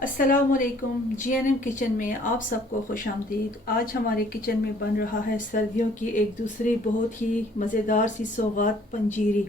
अस्सलामुअलैकुम। GNM kitchen में आप सबको खुश आमदीद। आज हमारे किचन में बन रहा है सर्दियों की एक दूसरी बहुत ही मज़ेदार सी सौगात पंजीरी।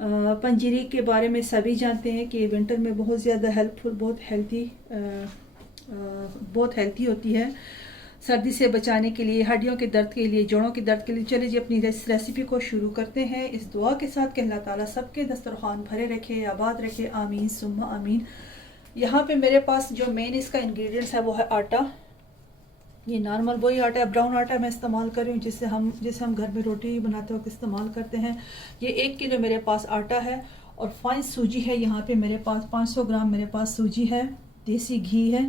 पंजीरी के बारे में सभी जानते हैं कि विंटर में बहुत ज़्यादा हेल्पफुल, बहुत हेल्थी होती है। सर्दी से बचाने के लिए, हड्डियों के दर्द के लिए, जोड़ों के दर्द के लिए। चलिए जी अपनी रेसिपी को शुरू करते हैं इस दुआ के साथ कि अल्लाह ताला सबके दस्तरखान भरे रखे, आबाद रखे, आमीन सुम्मा आमीन। यहाँ पे मेरे पास जो मेन इसका इंग्रेडिएंट्स है वो है आटा। ये नॉर्मल वही आटा है, ब्राउन आटा मैं इस्तेमाल कर रही हूँ जिससे हम घर में रोटी बनाते वक्त इस्तेमाल करते हैं। ये 1 किलो मेरे पास आटा है और फाइन सूजी है। यहाँ पे मेरे पास 500 ग्राम मेरे पास सूजी है। देसी घी है।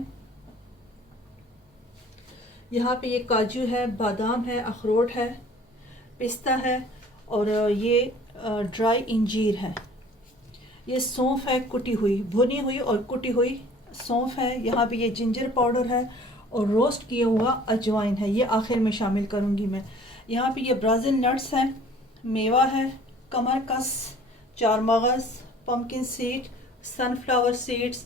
यहाँ पे ये काजू है, बादाम है, अखरोट है, पिस्ता है और ये ड्राई इंजीर है। ये सौंफ है, कुटी हुई, भुनी हुई और कुटी हुई सौंफ है। यहाँ पे ये जिंजर पाउडर है और रोस्ट किया हुआ अजवाइन है। ये आखिर में शामिल करूँगी मैं। यहाँ पे ये ब्राज़िल नट्स है, मेवा है, कमरकस, चार मगज़, पम्पकिन सीड, सनफ्लावर सीड्स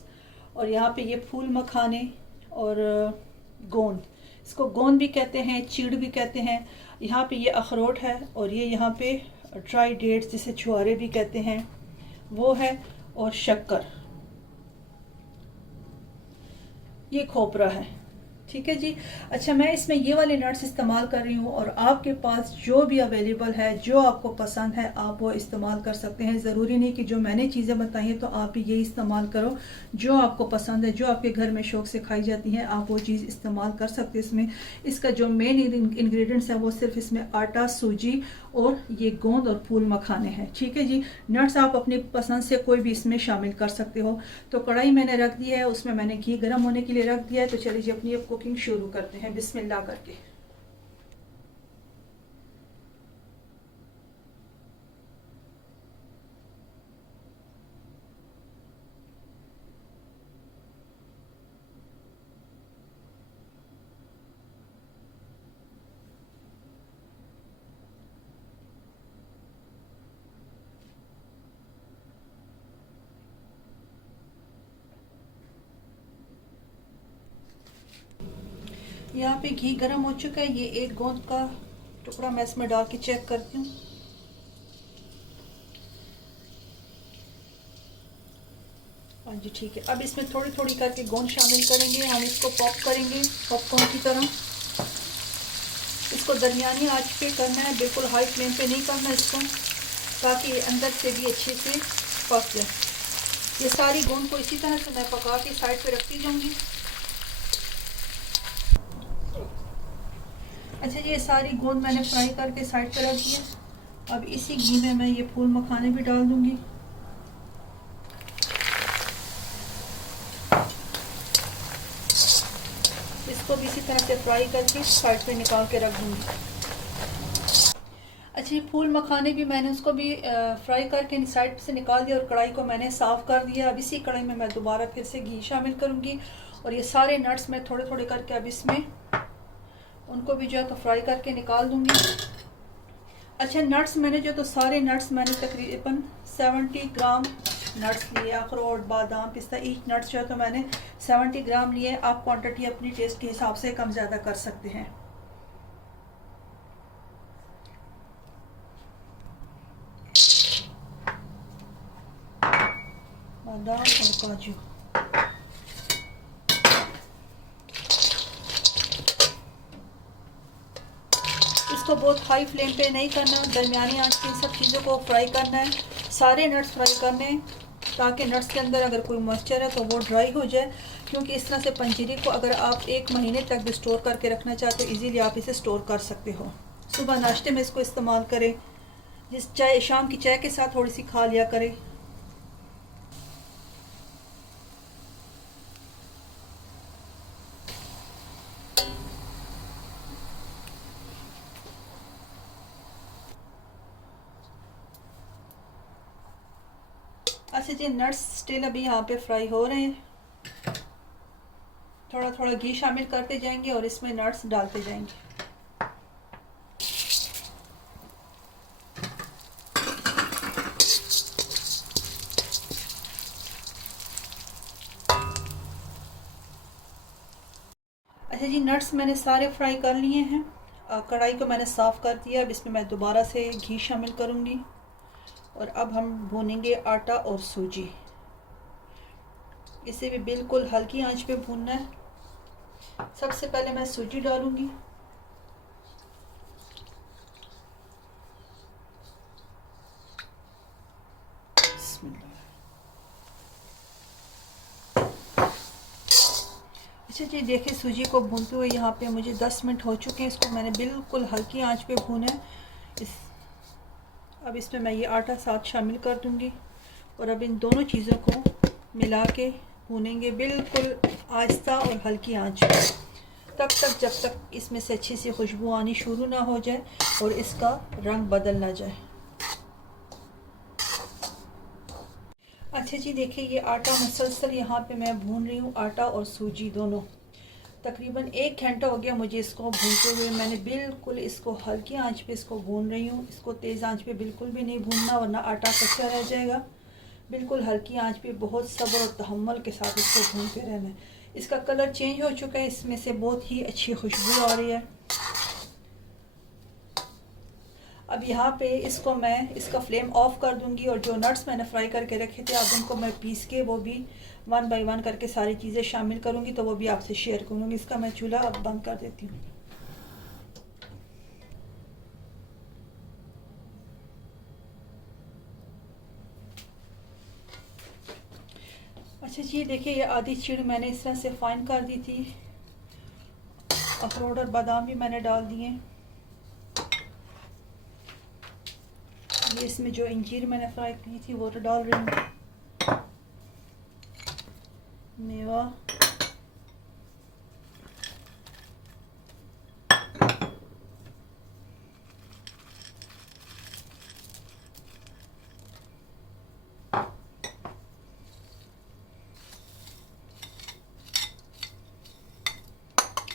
और यहाँ पे ये फूल मखाने और गोंद। इसको गोंद भी कहते हैं, चीड़ भी कहते हैं। यहाँ पे ये अखरोट है और ये यहाँ पे ड्राई डेट्स जिसे छुआरे भी कहते हैं वो है और शक्कर। ये खोपरा है। ठीक है जी। अच्छा, मैं इसमें ये वाले नट्स इस्तेमाल कर रही हूँ और आपके पास जो भी अवेलेबल है, जो आपको पसंद है, आप वो इस्तेमाल कर सकते हैं। ज़रूरी नहीं कि जो मैंने चीज़ें बताई हैं तो आप भी ये इस्तेमाल करो। जो आपको पसंद है, जो आपके घर में शौक़ से खाई जाती हैं, आप वो चीज़ इस्तेमाल कर सकते हैं। इसमें इसका जो मेन इंग्रेडिएंट्स है वो सिर्फ इसमें आटा, सूजी और ये गोंद और फूल मखाने हैं। ठीक है जी। नट्स आप अपनी पसंद से कोई भी इसमें शामिल कर सकते हो। तो कढ़ाई मैंने रख दी है, उसमें मैंने घी गर्म होने के लिए रख दिया है। तो चलिए जी अपनी कुकिंग शुरू करते हैं बिस्मिल्लाह करके। यहाँ पे घी गर्म हो चुका है। ये 1 गोंद का टुकड़ा मैं इसमें डाल के चेक करती हूँ। हाँ जी, ठीक है। अब इसमें थोड़ी थोड़ी करके गोंद शामिल करेंगे। हम इसको पॉप करेंगे पॉपकॉर्न की तरह। इसको दरमियानी आंच पे करना है, बिल्कुल हाई फ्लेम पे नहीं करना इसको, ताकि ये अंदर से भी अच्छे से पक जाए। ये सारी गोंद को इसी तरह से मैं पका के साइड पे रखती जाऊँगी। अच्छा, ये सारी गोंद मैंने फ्राई करके साइड पर रख दिया। अब इसी घी में मैं ये फूल मखाने भी डाल दूंगी। इसको भी इसी तरह से फ्राई करके साइड पे निकाल के रख दूंगी। अच्छा, ये फूल मखाने भी मैंने उसको भी फ्राई करके साइड से निकाल दिया और कढ़ाई को मैंने साफ़ कर दिया। अब इसी कढ़ाई में मैं दोबारा फिर से घी शामिल करूँगी और ये सारे नट्स मैं थोड़े थोड़े करके अब इसमें उनको भी जो है तो फ्राई करके निकाल दूंगी। अच्छा, नट्स मैंने जो तो सारे नट्स मैंने तकरीबन 70 ग्राम नट्स लिए। अखरोट, बादाम, पिस्ता, ईच नट्स जो है तो मैंने 70 ग्राम लिए। आप क्वांटिटी अपनी टेस्ट के हिसाब से कम ज़्यादा कर सकते हैं। बादाम और काजू इसको बहुत हाई फ्लेम पे नहीं करना, दरमियानी आंच पे इन सब चीज़ों को फ्राई करना है। सारे नट्स फ्राई करने हैं ताकि नट्स के अंदर अगर कोई मॉइस्चर है तो वो ड्राई हो जाए। क्योंकि इस तरह से पंजीरी को अगर आप 1 महीने तक भी स्टोर करके रखना चाहते हो, इजीली आप इसे स्टोर कर सकते हो। सुबह नाश्ते में इसको इस्तेमाल करें, जिस चाय शाम की चाय के साथ थोड़ी सी खा लिया करें। अच्छा जी, नट्स स्टिल अभी यहाँ पे फ्राई हो रहे हैं। थोड़ा थोड़ा घी शामिल करते जाएंगे और इसमें नट्स डालते जाएंगे। अच्छा जी, नट्स मैंने सारे फ्राई कर लिए हैं। कढ़ाई को मैंने साफ़ कर दिया। अब इसमें मैं दोबारा से घी शामिल करूँगी और अब हम भूनेंगे आटा और सूजी। इसे भी बिल्कुल हल्की आंच पे भूनना है। सबसे पहले मैं सूजी डालूँगी। अच्छा जी, देखिए सूजी को भूनते हुए यहाँ पे मुझे 10 मिनट हो चुके हैं। इसको मैंने बिल्कुल हल्की आंच पे भूना है। अब इसमें मैं ये आटा साथ शामिल कर दूँगी और अब इन दोनों चीज़ों को मिला के भूनेंगे बिल्कुल आहिस्ता और हल्की आंच पे, तब तक जब तक इसमें से अच्छी सी खुशबू आनी शुरू ना हो जाए और इसका रंग बदल ना जाए। अच्छा जी, देखिए ये आटा मुसलसल यहाँ पे मैं भून रही हूँ, आटा और सूजी दोनों। तकरीबन 1 घंटा हो गया मुझे इसको भूनते हुए। मैंने बिल्कुल इसको हल्की आंच पे इसको भून रही हूँ। इसको तेज़ आंच पे बिल्कुल भी नहीं भूनना, वरना आटा कच्चा रह जाएगा। बिल्कुल हल्की आंच पे बहुत सब्र और तहम्मुल के साथ इसको भूनते रहना है। इसका कलर चेंज हो चुका है, इसमें से बहुत ही अच्छी खुशबू आ रही है। अब यहाँ पे इसको मैं इसका फ्लेम ऑफ कर दूंगी और जो नट्स मैंने फ्राई करके रखे थे अब उनको मैं पीस के वो भी 1 बाय 1 करके सारी चीज़ें शामिल करूँगी, तो वो भी आपसे शेयर करूँगी। इसका मैं चूल्हा अब बंद कर देती हूँ। अच्छा जी, देखिए ये आधी चीड़ मैंने इस तरह से फाइन कर दी थी। अखरोट और बादाम भी मैंने डाल दिए। ये इसमें जो इंजीर मैंने फ्राई की थी वो तो डाल रही हूँ। मेवा,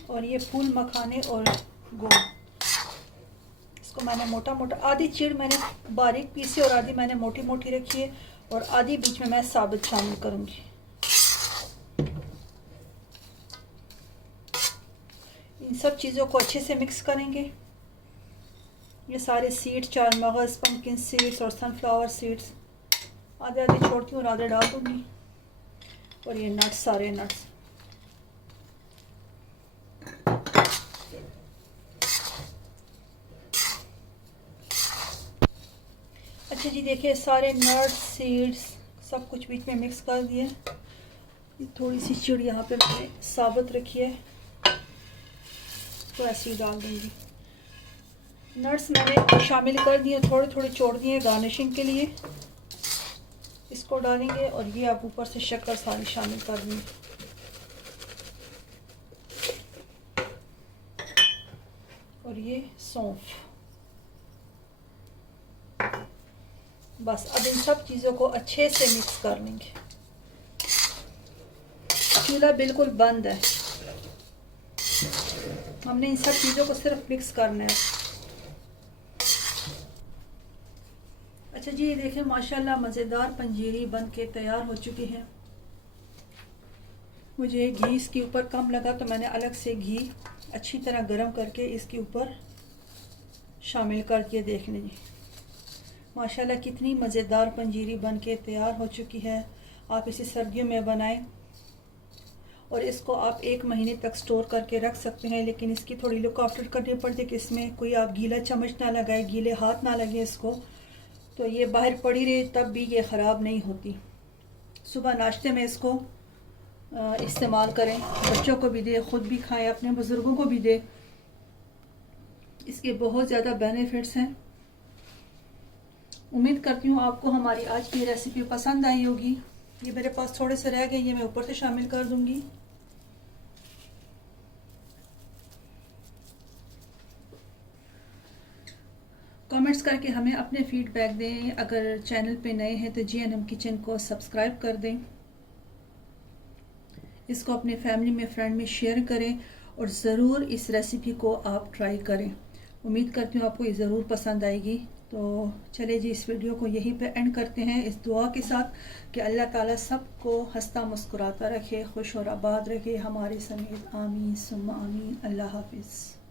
और ये फूल मखाने और गोल। इसको मैंने मोटा मोटा, आधी चीड़ मैंने बारीक पीसी और आधी मैंने मोटी मोटी रखी है और आधी बीच में मैं साबुत शामिल करूँगी। इन सब चीज़ों को अच्छे से मिक्स करेंगे। ये सारे सीड्स, चार मगज़, पम्पकिन सीड्स और सनफ्लावर सीड्स आधे आधे छोड़ती हूँ और आधे डाल दूँगी। और ये नट्स, सारे नट्स। अच्छा जी, देखिए सारे नट्स, सीड्स सब कुछ बीच में मिक्स कर दिए। थोड़ी सी चिड़ यहाँ पे मैंने साबुत रखी है तो ऐसे ही डाल दूँगी। नट्स मैंने शामिल कर दिए, थोड़े थोड़े छोड़ दिए गार्निशिंग के लिए। इसको डालेंगे और ये आप ऊपर से शक्कर सारी शामिल कर देंगे। और ये सौंफ। बस अब इन सब चीज़ों को अच्छे से मिक्स कर लेंगे। चूल्हा बिल्कुल बंद है। हमने इन सब चीज़ों को सिर्फ मिक्स करना है। अच्छा जी, ये देखें माशाल्लाह मज़ेदार पंजीरी बन के तैयार हो चुकी है। मुझे घी इसके ऊपर कम लगा तो मैंने अलग से घी अच्छी तरह गर्म करके इसके ऊपर शामिल करके देख लीजिए। माशाल्लाह कितनी मज़ेदार पंजीरी बन के तैयार हो चुकी है। आप इसे सर्दियों में बनाएं और इसको आप 1 महीने तक स्टोर करके रख सकते हैं, लेकिन इसकी थोड़ी लुक आफ्टर करनी पड़ती है कि इसमें कोई आप गीला चम्मच ना लगाए, गीले हाथ ना लगे इसको, तो ये बाहर पड़ी रहे तब भी ये ख़राब नहीं होती। सुबह नाश्ते में इसको इस्तेमाल करें, बच्चों को भी दे, ख़ुद भी खाएं, अपने बुज़ुर्गों को भी दे। इसके बहुत ज़्यादा बेनिफिट्स हैं। उम्मीद करती हूँ आपको हमारी आज की रेसिपी पसंद आई होगी। ये मेरे पास थोड़े से रह गए, ये मैं ऊपर से शामिल कर दूँगी। कमेंट्स करके हमें अपने फीडबैक दें। अगर चैनल पे नए हैं तो GNM किचन को सब्सक्राइब कर दें। इसको अपने फैमिली में, फ्रेंड में शेयर करें और ज़रूर इस रेसिपी को आप ट्राई करें। उम्मीद करती हूँ आपको ये ज़रूर पसंद आएगी। तो चले जी, इस वीडियो को यहीं पे एंड करते हैं इस दुआ के साथ कि अल्लाह ताला सबको हंसता मुस्कुराता रखे, खुश और आबाद रखे, हमारे समेत। आमीन सुम्मा आमीन। अल्लाह हाफिज़।